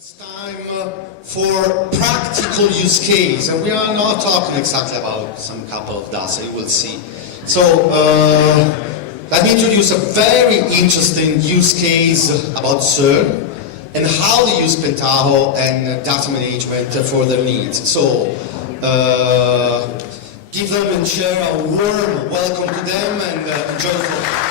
It's time for practical use case, and we are not talking exactly about some couple of data, you will see. So, let me introduce a very interesting use case about Cern and how they use Pentaho and data management for their needs. So, give them and share a warm welcome to them and enjoy the floor.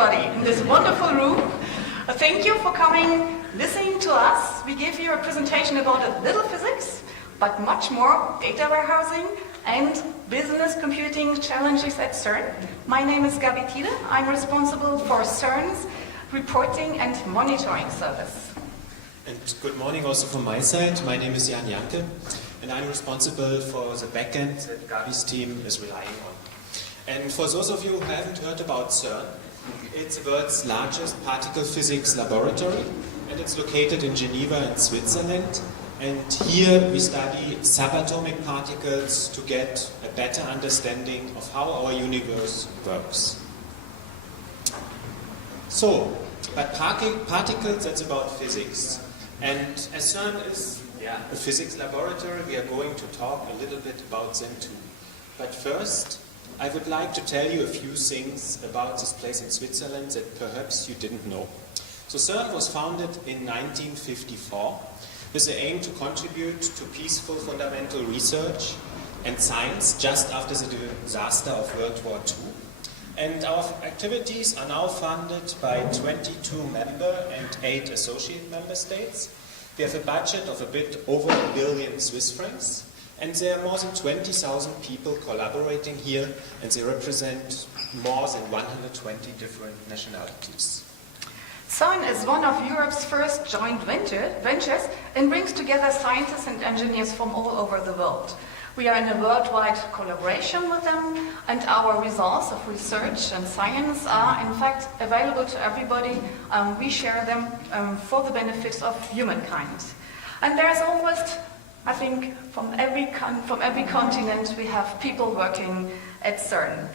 In this wonderful room. Thank you for coming, listening to us. We give you a presentation about a little physics, but much more data warehousing and business computing challenges at Cern. My name is Gabriele. Thiede. I'm responsible for Cern's reporting and monitoring service. And good morning also from my side. My name is Janke, and I'm responsible for the backend that Gabi's team is relying on. And for those of you who haven't heard about Cern, it's the world's largest particle physics laboratory, and it's located in Geneva in Switzerland. And here we study subatomic particles to get a better understanding of how our universe works. So, but particles, that's about physics. And as Cern is a physics laboratory, we are going to talk a little bit about them too. But first, I would like to tell you a few things about this place in Switzerland that perhaps you didn't know. So Cern was founded in 1954 with the aim to contribute to peaceful fundamental research and science just after the disaster of World War II. And our activities are now funded by 22 member and 8 associate member states. We have a budget of a bit over 1 billion Swiss francs. And there are more than 20,000 people collaborating here, and they represent more than 120 different nationalities. Cern is one of Europe's first joint ventures and brings together scientists and engineers from all over the world. We are in a worldwide collaboration with them, and our results of research and science are in fact available to everybody. We share them for the benefits of humankind. And there's almost, I think, from every continent we have people working at Cern.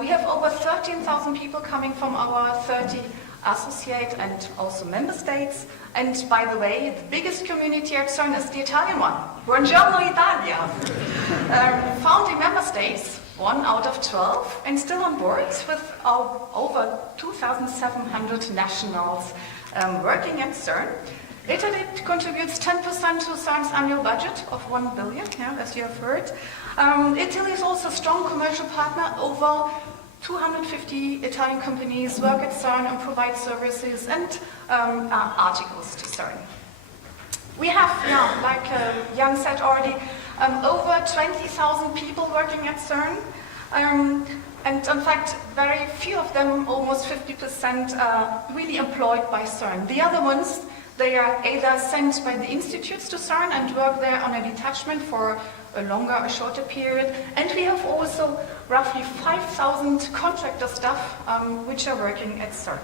We have over 13,000 people coming from our 30 associate and also member states. And by the way, the biggest community at Cern is the Italian one. Buongiorno Italia! Founding member states, 1 out of 12, and still on board with over 2,700 nationals working at Cern. Italy contributes 10% to Cern's annual budget of 1 billion, as you have heard. Italy is also a strong commercial partner. Over 250 Italian companies work at Cern and provide services and articles to Cern. We have, like Jan said already, over 20,000 people working at Cern. And in fact, very few of them, almost 50%, are really employed by Cern. The other ones, they are either sent by the institutes to Cern and work there on a detachment for a longer or shorter period. And we have also roughly 5,000 contractor staff which are working at Cern.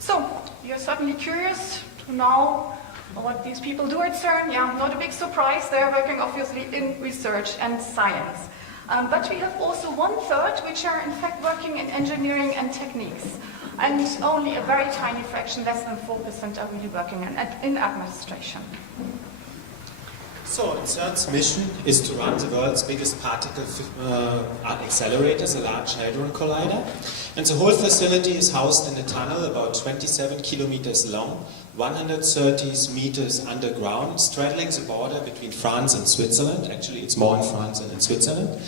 So, you're certainly curious to know what these people do at Cern. Yeah, not a big surprise. They're working obviously in research and science. But we have also 1/3 which are in fact working in engineering and techniques. And only a very tiny fraction, less than 4%, are really working in administration. So, Cern's mission is to run the world's biggest particle accelerator, the Large Hadron Collider. And the whole facility is housed in a tunnel about 27 kilometers long, 130 meters underground, straddling the border between France and Switzerland. Actually, it's more in France than in Switzerland.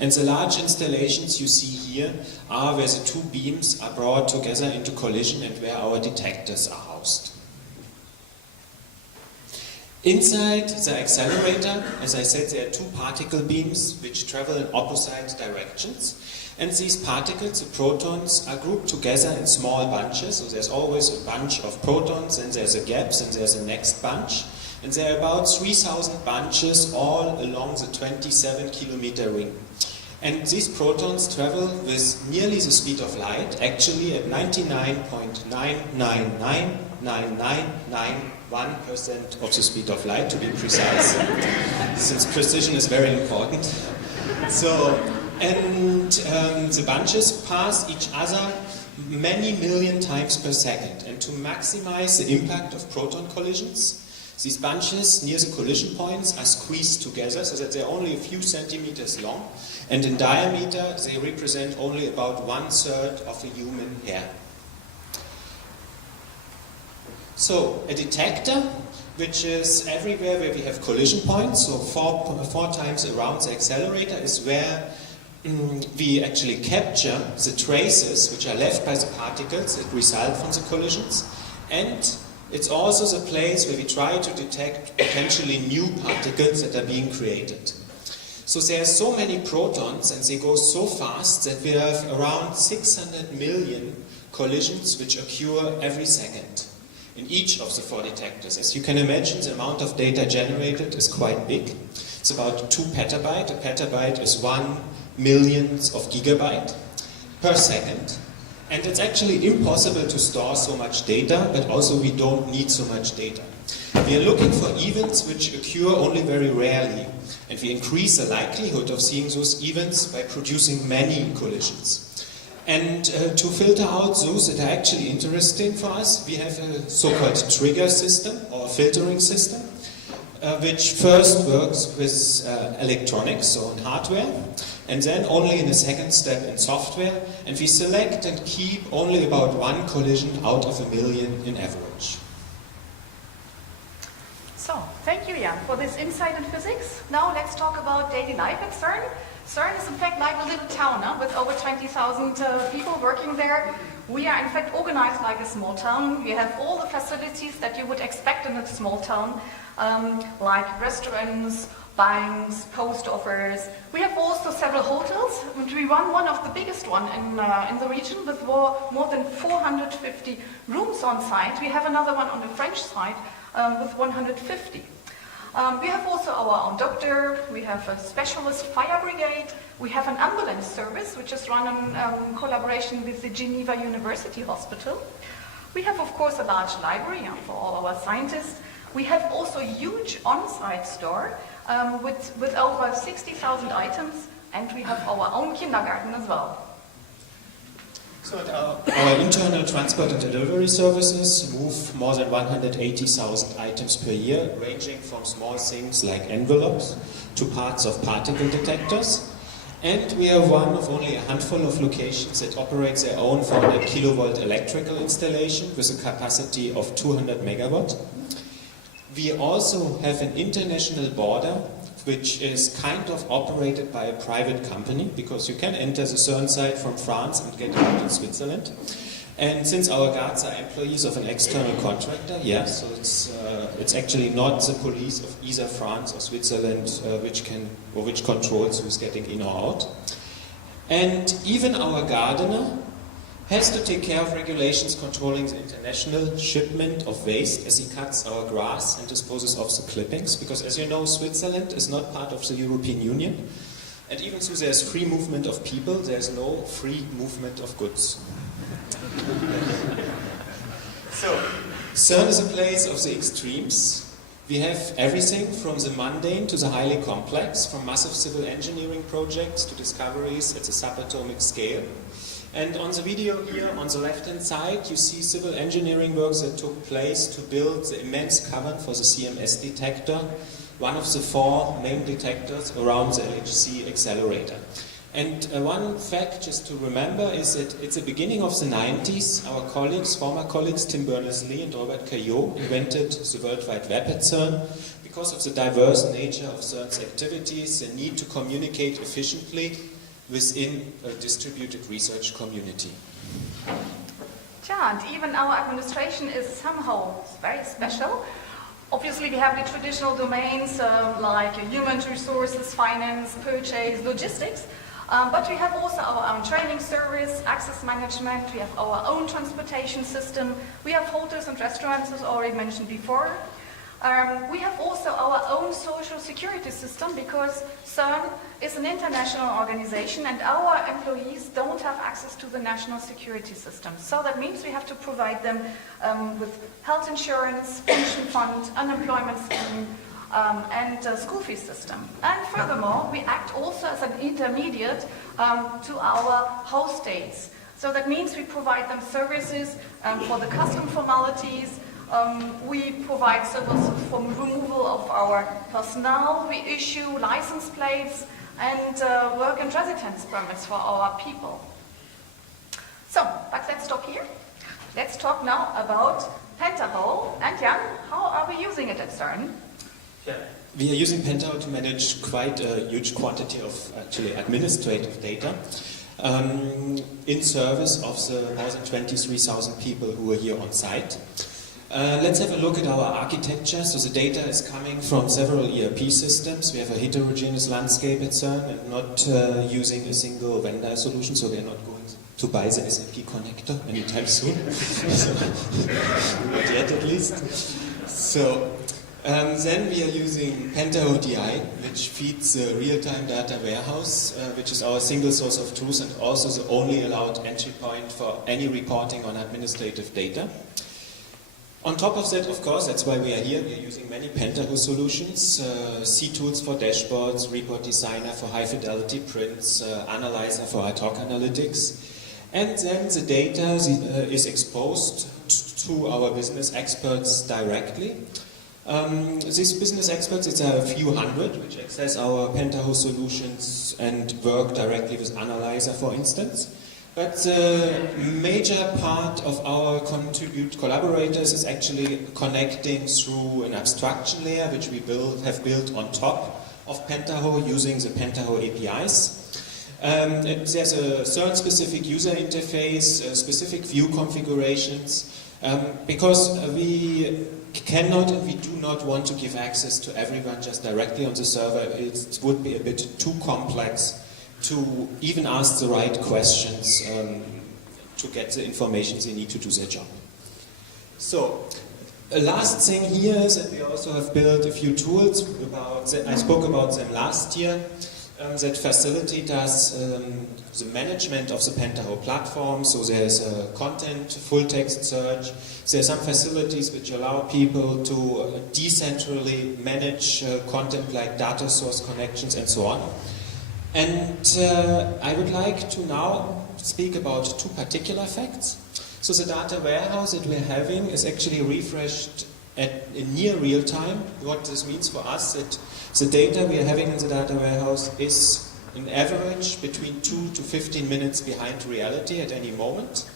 And the large installations you see here are where the two beams are brought together into collision and where our detectors are housed. Inside the accelerator, as I said, there are 2 particle beams which travel in opposite directions. And these particles, the protons, are grouped together in small bunches. So there's always a bunch of protons, and there's a gap, and there's a next bunch. And there are about 3,000 bunches all along the 27-kilometer ring. And these protons travel with nearly the speed of light, actually at 99.9999991% of the speed of light, to be precise, since precision is very important. So, And the bunches pass each other many million times per second. And to maximize the impact of proton collisions, these bunches near the collision points are squeezed together so that they're only a few centimeters long, and in diameter they represent only about 1/3 of a human hair. So a detector, which is everywhere where we have collision points, so four times around the accelerator, is where we actually capture the traces which are left by the particles that result from the collisions, and it's also the place where we try to detect potentially new particles that are being created. So there are so many protons and they go so fast that we have around 600 million collisions which occur every second in each of the 4 detectors. As you can imagine, the amount of data generated is quite big. It's about 2 petabytes. A petabyte is 1 millionth of gigabyte per second. And it's actually impossible to store so much data, but also we don't need so much data. We are looking for events which occur only very rarely, and we increase the likelihood of seeing those events by producing many collisions. And to filter out those that are actually interesting for us, we have a so-called trigger system or filtering system, which first works with electronics, so on hardware, and then only in a second step in software, and we select and keep only about 1 collision out of 1 million in average. So, thank you, Jan, for this insight in physics. Now let's talk about daily life at Cern. Cern is in fact like a little town with over 20,000 people working there. We are in fact organized like a small town. We have all the facilities that you would expect in a small town, like restaurants, banks, post office. We have also several hotels, and we run one of the biggest one in the region with more than 450 rooms on site. We have another one on the French side with 150. We have also our own doctor, we have a specialist fire brigade, we have an ambulance service which is run in collaboration with the Geneva University Hospital. We have of course a large library for all our scientists. We have also a huge on-site store with over 60,000 items, and we have our own kindergarten as well. So our internal transport and delivery services move more than 180,000 items per year, ranging from small things like envelopes to parts of particle detectors. And we are one of only a handful of locations that operate their own 400 kilovolt electrical installation with a capacity of 200 megawatt. We also have an international border which is kind of operated by a private company, because you can enter the Cern site from France and get out in Switzerland. And since our guards are employees of an external contractor, so it's actually not the police of either France or Switzerland which controls who's getting in or out. And even our gardener has to take care of regulations controlling the international shipment of waste as he cuts our grass and disposes of the clippings, because as you know, Switzerland is not part of the European Union, and even though there's free movement of people, there's no free movement of goods. So, Cern is a place of the extremes. We have everything from the mundane to the highly complex, from massive civil engineering projects to discoveries at the subatomic scale. And on the video here, on the left-hand side, you see civil engineering works that took place to build the immense cavern for the CMS detector, one of the 4 main detectors around the LHC accelerator. And one fact just to remember is that at the beginning of the 90s, our former colleagues Tim Berners-Lee and Robert Caillot invented the World Wide Web at Cern because of the diverse nature of Cern's activities, the need to communicate efficiently within a distributed research community. Yeah, and even our administration is somehow very special. Obviously, we have the traditional domains like human resources, finance, purchase, logistics, but we have also our own training service, access management, we have our own transportation system, we have hotels and restaurants, as already mentioned before. We have also our own social security system, because Cern is an international organization and our employees don't have access to the national security system. So that means we have to provide them with health insurance, pension fund, unemployment scheme, and school fee system. And furthermore, we act also as an intermediate to our host states. So that means we provide them services for the custom formalities. We provide services for removal of our personnel. We issue license plates and work and residence permits for our people. So, but let's stop here. Let's talk now about Pentaho. And Jan, how are we using it at Cern? Yeah. We are using Pentaho to manage quite a huge quantity of actually administrative data in service of the more than 23,000 people who are here on site. Let's have a look at our architecture. So the data is coming from several ERP systems. We have a heterogeneous landscape at Cern and not using a single vendor solution, so we are not going to buy the SAP connector anytime soon. Not yet at least. So then we are using Pentaho DI, which feeds the real-time data warehouse, which is our single source of truth and also the only allowed entry point for any reporting on administrative data. On top of that, of course, that's why we are here. We are using many Pentaho solutions, Ctools for dashboards, Report Designer for high-fidelity prints, Analyzer for ad hoc analytics. And then the data is exposed to our business experts directly. These business experts, it's a few hundred, which access our Pentaho solutions and work directly with Analyzer, for instance. But the major part of our collaborators is actually connecting through an abstraction layer, which we have built on top of Pentaho using the Pentaho APIs. There's a Cern-specific user interface, specific view configurations, because we cannot and we do not want to give access to everyone just directly on the server. It would be a bit too complex to even ask the right questions to get the information they need to do their job. So, a last thing here is that we also have built a few tools. I spoke about them last year, that facilitate us the management of the Pentaho platform. So there's a content, full text search. There's some facilities which allow people to decentrally manage content like data source connections and so on. And I would like to now speak about two particular facts. So the data warehouse that we're having is actually refreshed in near real time. What this means for us is that the data we are having in the data warehouse is in average between 2 to 15 minutes behind reality at any moment.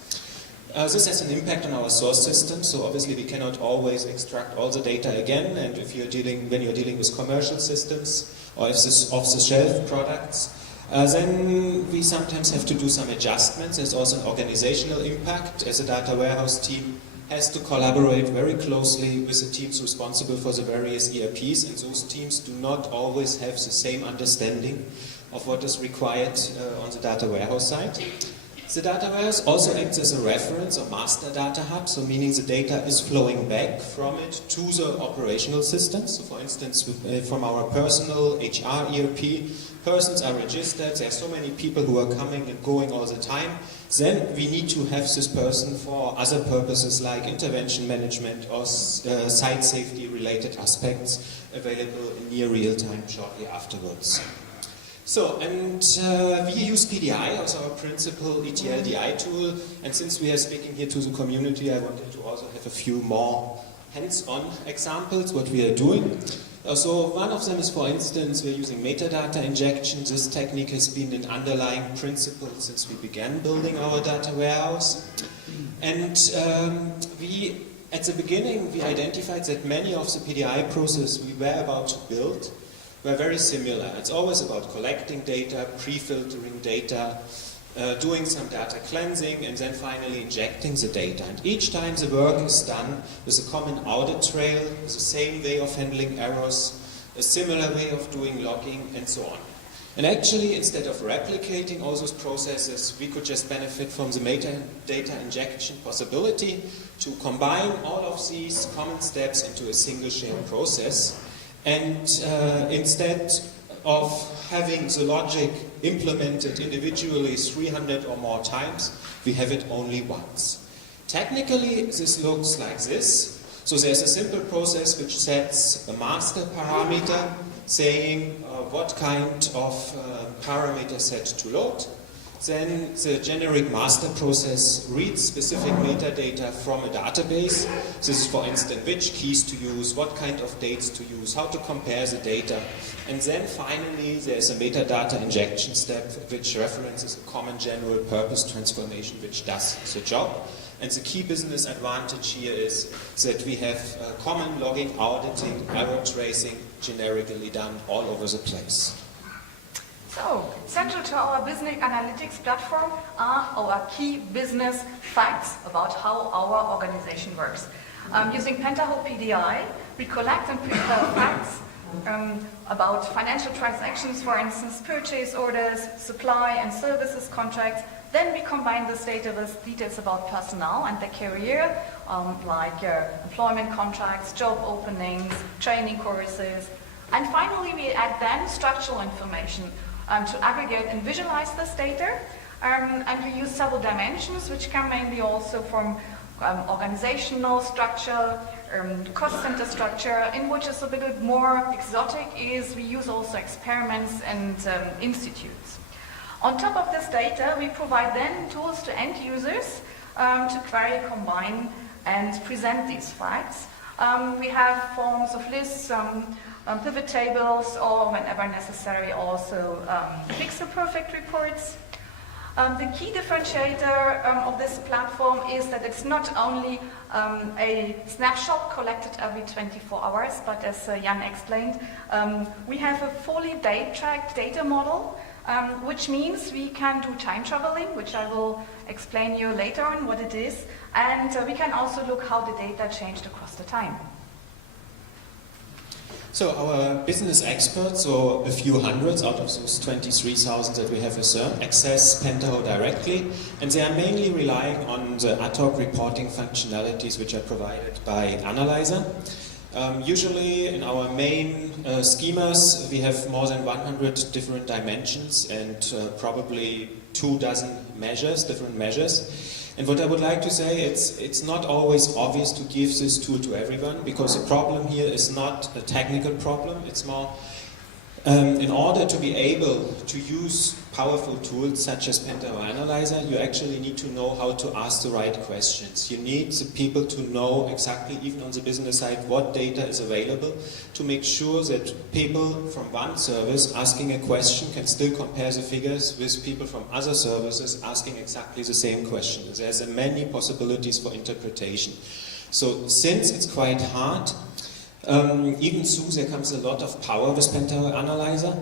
This has an impact on our source system, so obviously we cannot always extract all the data again, and when you're dealing with commercial systems or if this off-the-shelf products, then we sometimes have to do some adjustments. There's also an organizational impact, as a data warehouse team has to collaborate very closely with the teams responsible for the various ERPs, and those teams do not always have the same understanding of what is required on the data warehouse side. The data warehouse also acts as a reference or master data hub, so meaning the data is flowing back from it to the operational systems. So for instance, from our personal HR ERP, persons are registered, there are so many people who are coming and going all the time, then we need to have this person for other purposes like intervention management or site safety related aspects available in near real time shortly afterwards. So, and we use PDI as our principal ETL DI tool, and since we are speaking here to the community, I wanted to also have a few more hands-on examples, what we are doing. So one of them is, for instance, we're using metadata injections. This technique has been an underlying principle since we began building our data warehouse. And at the beginning, we identified that many of the PDI processes we were about to build were very similar. It's always about collecting data, pre-filtering data, doing some data cleansing, and then finally injecting the data. And each time the work is done with a common audit trail, with the same way of handling errors, a similar way of doing logging, and so on. And actually, instead of replicating all those processes, we could just benefit from the metadata injection possibility to combine all of these common steps into a single shared process. And instead of having the logic implemented individually 300 or more times, we have it only once. Technically, this looks like this. So there's a simple process which sets a master parameter saying what kind of parameter set to load. Then the generic master process reads specific metadata from a database. This is, for instance, which keys to use, what kind of dates to use, how to compare the data. And then finally there's a metadata injection step which references a common general purpose transformation which does the job. And the key business advantage here is that we have common logging, auditing, error tracing generically done all over the place. So, central to our business analytics platform are our key business facts about how our organization works. Using Pentaho PDI, we collect and prepare facts about financial transactions, for instance, purchase orders, supply and services contracts. Then we combine this data with details about personnel and their career, like employment contracts, job openings, training courses. And finally, we add then structural information to aggregate and visualize this data. And we use several dimensions, which come mainly also from organizational structure, cost center structure, in which is a bit more exotic is we use also experiments and institutes. On top of this data, we provide then tools to end users to query, combine, and present these facts. We have forms of lists, pivot tables, or whenever necessary also pixel-perfect reports. The key differentiator of this platform is that it's not only a snapshot collected every 24 hours, but as Jan explained, we have a fully date-tracked data model, which means we can do time traveling, which I will explain you later on what it is, and we can also look how the data changed across the time. So our business experts, or a few hundreds out of those 23,000 that we have at Cern, access Pentaho directly, and they are mainly relying on the ad hoc reporting functionalities which are provided by Analyzer. Usually in our main schemas we have more than 100 different dimensions and probably 24 measures, different measures. And what I would like to say, it's not always obvious to give this tool to everyone, because the problem here is not a technical problem, it's more in order to be able to use powerful tools such as Pentaho Analyzer, you actually need to know how to ask the right questions. You need the people to know exactly, even on the business side, what data is available, to make sure that people from one service asking a question can still compare the figures with people from other services asking exactly the same question. There's many possibilities for interpretation. So since it's quite hard, even though there comes a lot of power with Pentaho Analyzer,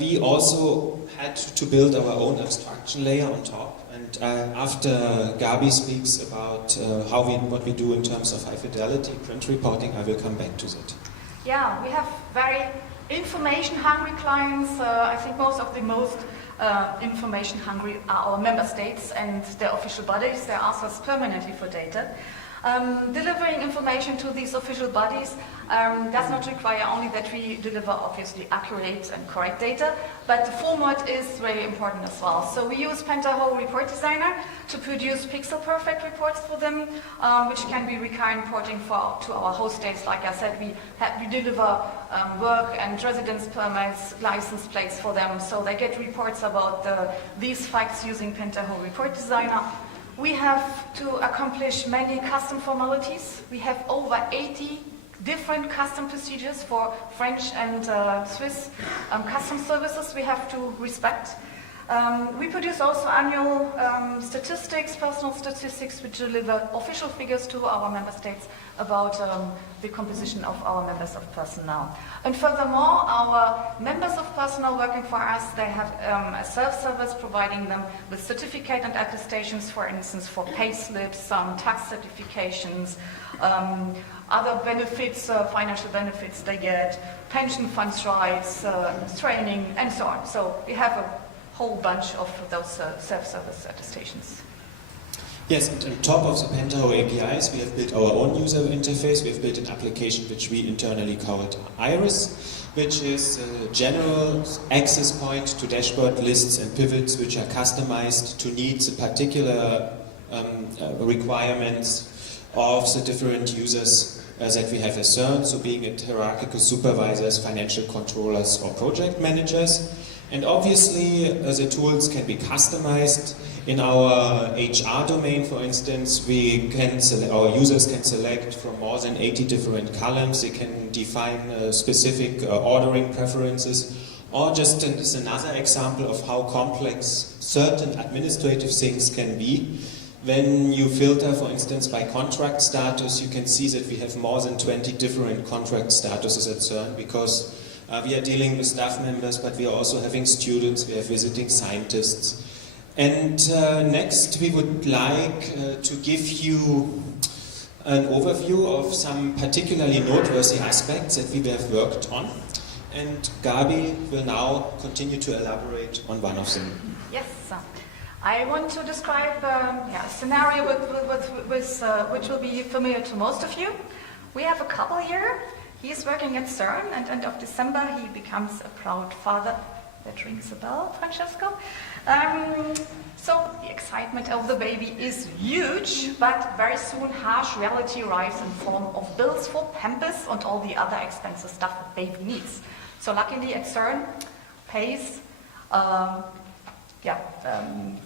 we also had to build our own abstraction layer on top. And after Gabi speaks about what we do in terms of high fidelity print reporting, I will come back to that. Yeah, we have very information-hungry clients. I think most information-hungry are our member states and their official bodies. They ask us permanently for data. Delivering information to these official bodies does not require only that we deliver obviously accurate and correct data, but the format is very important as well. So we use Pentaho Report Designer to produce pixel-perfect reports for them, which can be recurrent reporting to our host states. Like I said, we deliver work and residence permits, license plates for them, so they get reports about these facts using Pentaho Report Designer. We have to accomplish many custom formalities. We have over 80 different custom procedures for French and Swiss custom services we have to respect. We produce also annual statistics, personal statistics, which deliver official figures to our member states about the composition of our members of personnel. And furthermore, our members of personnel working for us, they have a self-service providing them with certificate and attestations, for instance, for pay slips, tax certifications, other benefits, financial benefits they get, pension funds rights, training, and so on. So we have a whole bunch of those self-service attestations. Yes, and on top of the Pentaho APIs, we have built our own user interface. We have built an application which we internally called Iris, which is a general access point to dashboard lists and pivots which are customized to meet the particular requirements of the different users that we have at Cern, so being it hierarchical supervisors, financial controllers, or project managers. And obviously, the tools can be customized. In our HR domain, for instance, our users can select from more than 80 different columns. They can define specific ordering preferences. Or just as another example of how complex certain administrative things can be. When you filter, for instance, by contract status, you can see that we have more than 20 different contract statuses at Cern, because we are dealing with staff members, but we are also having students, we have visiting scientists. And next we would like to give you an overview of some particularly noteworthy aspects that we have worked on. And Gabi will now continue to elaborate on one of them. Yes, I want to describe a scenario which will be familiar to most of you. We have a couple here. He is working at Cern, and end of December he becomes a proud father. That rings a bell, Francesco. So the excitement of the baby is huge, but very soon harsh reality arrives in form of bills for Pampers and all the other expensive stuff that baby needs. So luckily at Cern pays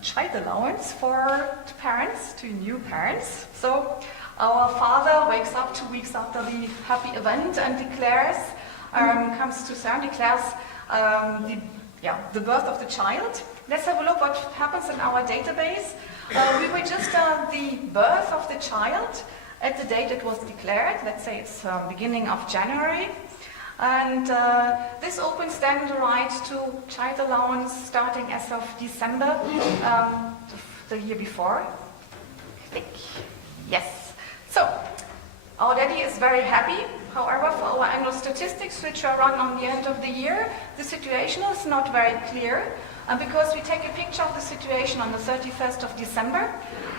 child allowance for parents, to new parents. So our father wakes up 2 weeks after the happy event and declares, comes to Cern, declares the birth of the child. Let's have a look what happens in our database. We register the birth of the child at the date it was declared. Let's say it's beginning of January. And this opens then the right to child allowance starting as of December the year before. I think. Yes. So, our daddy is very happy. However, for our annual statistics, which are run on the end of the year, the situation is not very clear. And because we take a picture of the situation on the 31st of December,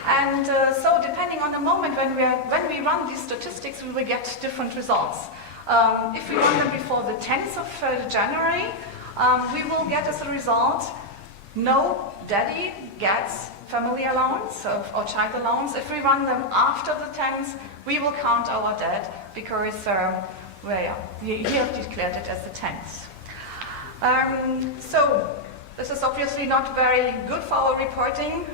and so depending on the moment when we run these statistics, we will get different results. If we run them before the 10th of January, we will get as a result, no daddy gets family allowance or child allowance. If we run them after the 10th, we will count our dad because he has declared it as the 10th. So this is obviously not very good for our reporting.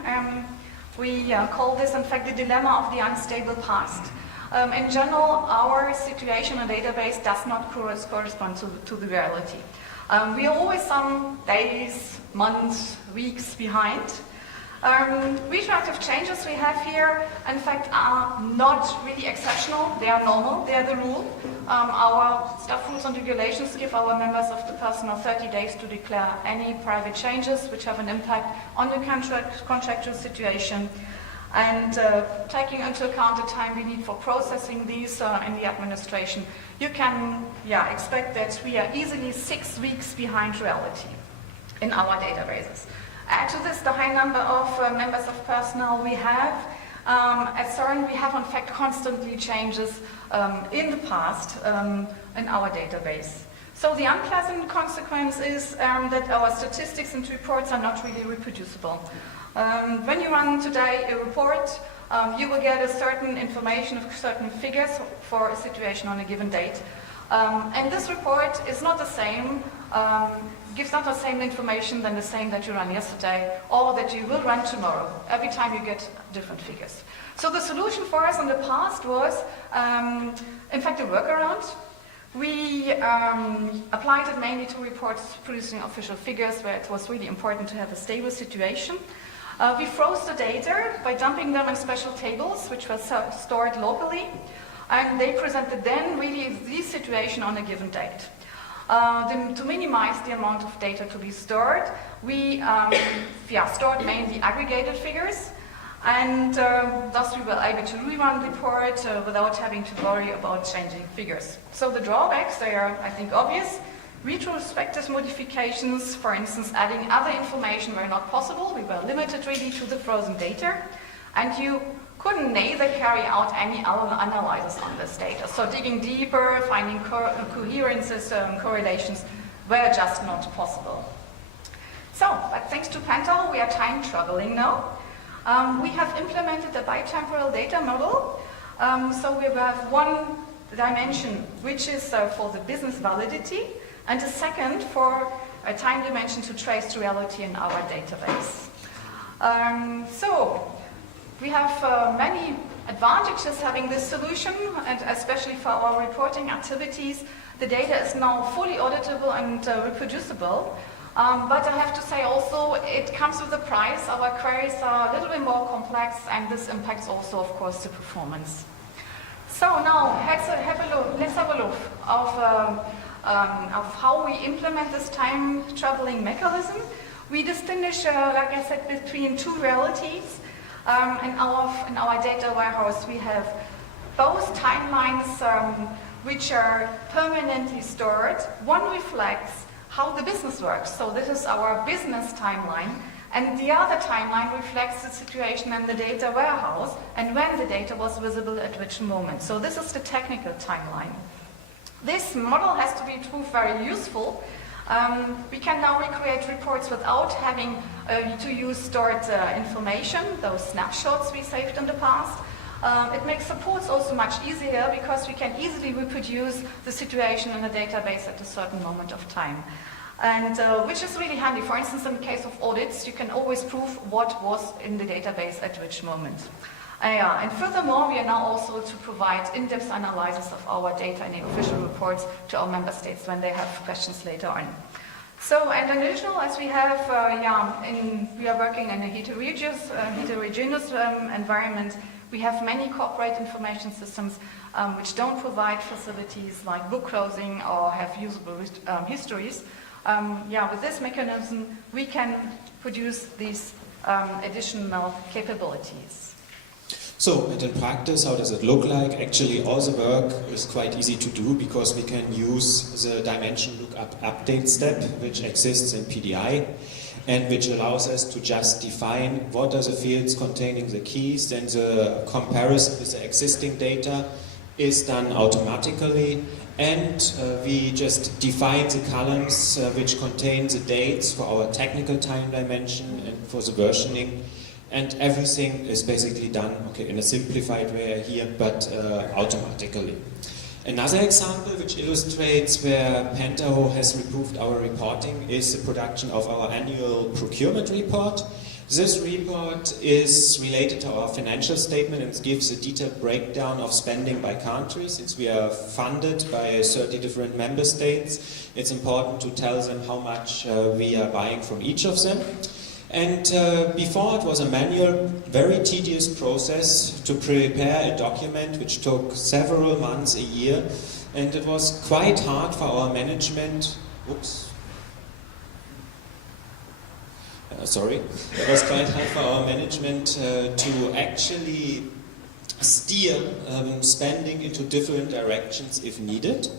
We call this, in fact, the dilemma of the unstable past. In general, our situation and database does not correspond to the reality. We are always some days, months, weeks behind. Retroactive changes we have here, in fact, are not really exceptional. They are normal. They are the rule. Our staff rules and regulations give our members of the personnel 30 days to declare any private changes which have an impact on the contractual situation. And taking into account the time we need for processing these in the administration, you can expect that we are easily 6 weeks behind reality in our databases. Add to this the high number of members of personnel we have. At Cern, we have in fact constantly changes in the past in our database. So the unpleasant consequence is that our statistics and reports are not really reproducible. When you run today a report, you will get a certain information of certain figures for a situation on a given date. And this report is not the same, gives not the same information than the same that you ran yesterday or that you will run tomorrow. Every time you get different figures. So the solution for us in the past was, in fact, a workaround. We applied it mainly to reports producing official figures where it was really important to have a stable situation. We froze the data by dumping them in special tables, which were stored locally, and they presented then really the situation on a given date. To minimize the amount of data to be stored, we stored mainly aggregated figures, and thus we were able to rerun the report without having to worry about changing figures. So the drawbacks, they are, I think, obvious. Retrospective modifications, for instance, adding other information were not possible. We were limited really to the frozen data, and you couldn't neither carry out any other analyses on this data. So digging deeper, finding coherences, correlations were just not possible. So, but thanks to Pentaho, we are time traveling now. We have implemented the bitemporal data model. So we have one dimension which is for the business validity, and a second for a time dimension to trace the reality in our database. So we have many advantages having this solution, and especially for our reporting activities. The data is now fully auditable and reproducible. But I have to say also it comes with a price. Our queries are a little bit more complex, and this impacts also, of course, the performance. So now let's have a look of how we implement this time traveling mechanism. We distinguish, like I said, between two realities. In our data warehouse, we have both timelines which are permanently stored. One reflects how the business works. So this is our business timeline. And the other timeline reflects the situation in the data warehouse and when the data was visible at which moment. So this is the technical timeline. This model has to be proved very useful. We can now recreate reports without having to use stored information, those snapshots we saved in the past. It makes supports also much easier because we can easily reproduce the situation in a database at a certain moment of time. And which is really handy. For instance, in the case of audits, you can always prove what was in the database at which moment. And furthermore, we are now also to provide in-depth analysis of our data in official reports to our member states when they have questions later on. So, and additional, as we have, we are working in a heterogeneous environment. We have many corporate information systems which don't provide facilities like book closing or have usable histories. With this mechanism, we can produce these additional capabilities. So, and in practice, how does it look like? Actually, all the work is quite easy to do because we can use the dimension lookup update step, which exists in PDI, and which allows us to just define what are the fields containing the keys. Then the comparison with the existing data is done automatically, and we just define the columns which contain the dates for our technical time dimension and for the versioning. And everything is basically done, in a simplified way here, but automatically. Another example which illustrates where Pentaho has improved our reporting is the production of our annual procurement report. This report is related to our financial statement and gives a detailed breakdown of spending by country. Since we are funded by 30 different member states, it's important to tell them how much we are buying from each of them. And before it was a manual, very tedious process to prepare a document which took several months, a year, and it was quite hard for our management. It was quite hard for our management to actually steer spending into different directions if needed.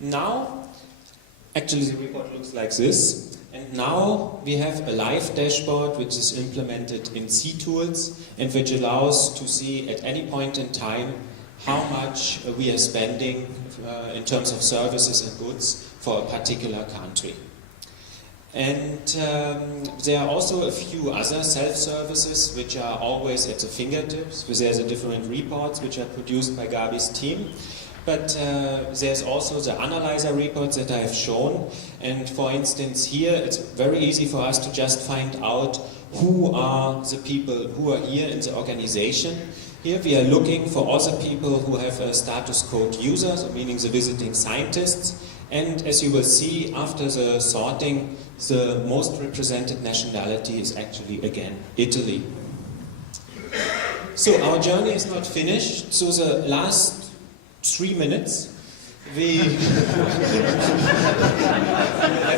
Now, actually the report looks like this. And now we have a live dashboard which is implemented in Ctools and which allows to see at any point in time how much we are spending in terms of services and goods for a particular country. And there are also a few other self-services which are always at the fingertips, because there's a different reports which are produced by Gabi's team. But there's also the analyzer reports that I have shown, and for instance here it's very easy for us to just find out who are the people who are here in the organization. Here we are looking for all the people who have a status code user, so meaning the visiting scientists, and as you will see after the sorting, the most represented nationality is actually again Italy. So our journey is not finished, so the last 3 minutes, we have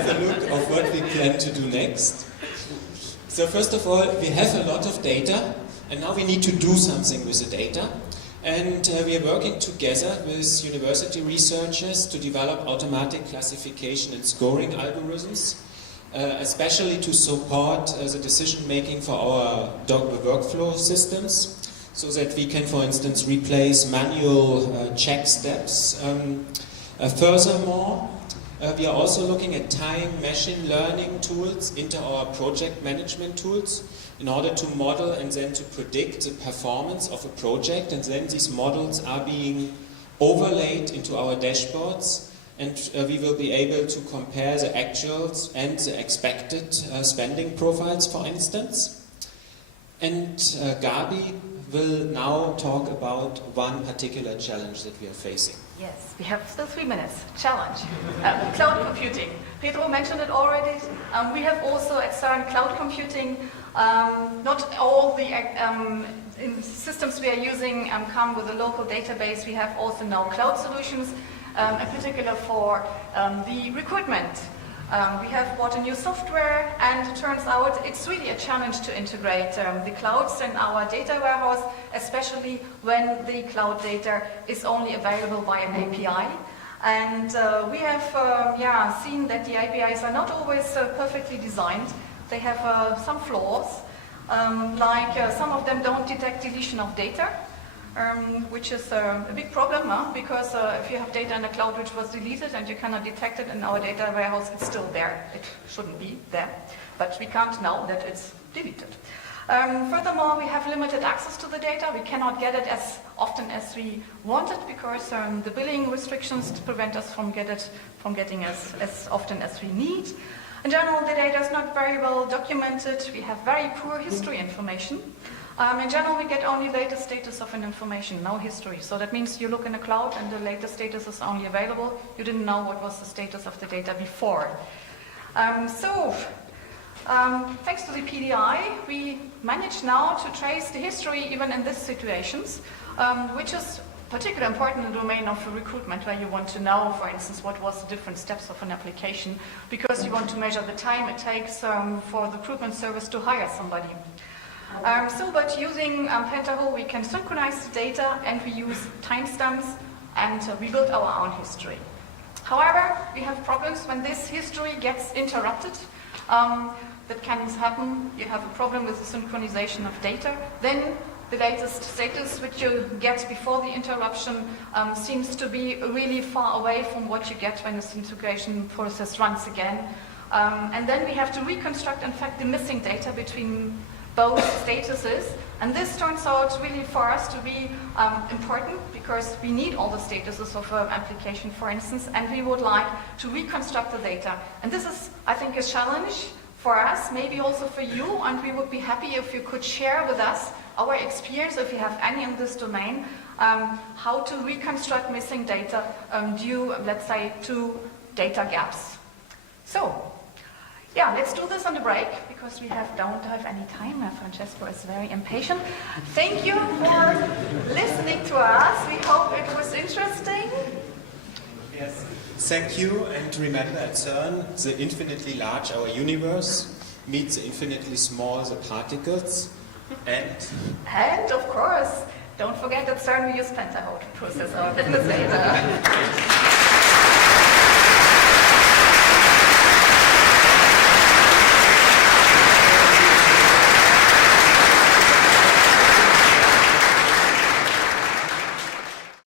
a look of what we plan to do next. So first of all, we have a lot of data, and now we need to do something with the data. And we are working together with university researchers to develop automatic classification and scoring algorithms, especially to support the decision making for our workflow systems, so that we can, for instance, replace manual check steps. Furthermore, we are also looking at time machine learning tools into our project management tools in order to model and then to predict the performance of a project, and then these models are being overlaid into our dashboards, and we will be able to compare the actuals and the expected spending profiles, for instance. And Gabi will now talk about one particular challenge that we are facing. Yes, we have still 3 minutes. Challenge. Cloud computing. Pedro mentioned it already. We have also at Cern cloud computing. Not all the systems we are using come with a local database. We have also now cloud solutions, in particular for the recruitment. We have bought a new software, and it turns out it's really a challenge to integrate the clouds in our data warehouse, especially when the cloud data is only available by an API. And we have seen that the APIs are not always perfectly designed. They have some flaws, like some of them don't detect deletion of data. Which is a big problem, because if you have data in the cloud which was deleted and you cannot detect it in our data warehouse, it's still there. It shouldn't be there, but we can't know that it's deleted. Furthermore, we have limited access to the data. We cannot get it as often as we want it because the billing restrictions prevent us from getting as often as we need. In general, the data is not very well documented. We have very poor history information. In general, we get only latest status of an information, no history. So that means you look in the cloud and the latest status is only available. You didn't know what was the status of the data before. Thanks to the PDI, we manage now to trace the history even in these situations, which is particularly important in the domain of recruitment, where you want to know, for instance, what was the different steps of an application, because you want to measure the time it takes for the recruitment service to hire somebody. But using Pentaho, we can synchronize the data and we use timestamps and we build our own history. However, we have problems when this history gets interrupted. That can happen. You have a problem with the synchronization of data. Then the latest status which you get before the interruption seems to be really far away from what you get when the synchronization process runs again. And then we have to reconstruct, in fact, the missing data between both statuses, and this turns out really for us to be important because we need all the statuses of an application, for instance, and we would like to reconstruct the data. And this is, I think, a challenge for us, maybe also for you, and we would be happy if you could share with us our experience, if you have any in this domain, how to reconstruct missing data due, let's say, to data gaps. So, yeah, let's do this on the break, because we don't have any time. Francesco is very impatient. Thank you for listening to us. We hope it was interesting. Yes, thank you. And remember, at Cern, the infinitely large, our universe, meets the infinitely small, the particles. And of course, don't forget that Cern we use Pentaho to process our business data.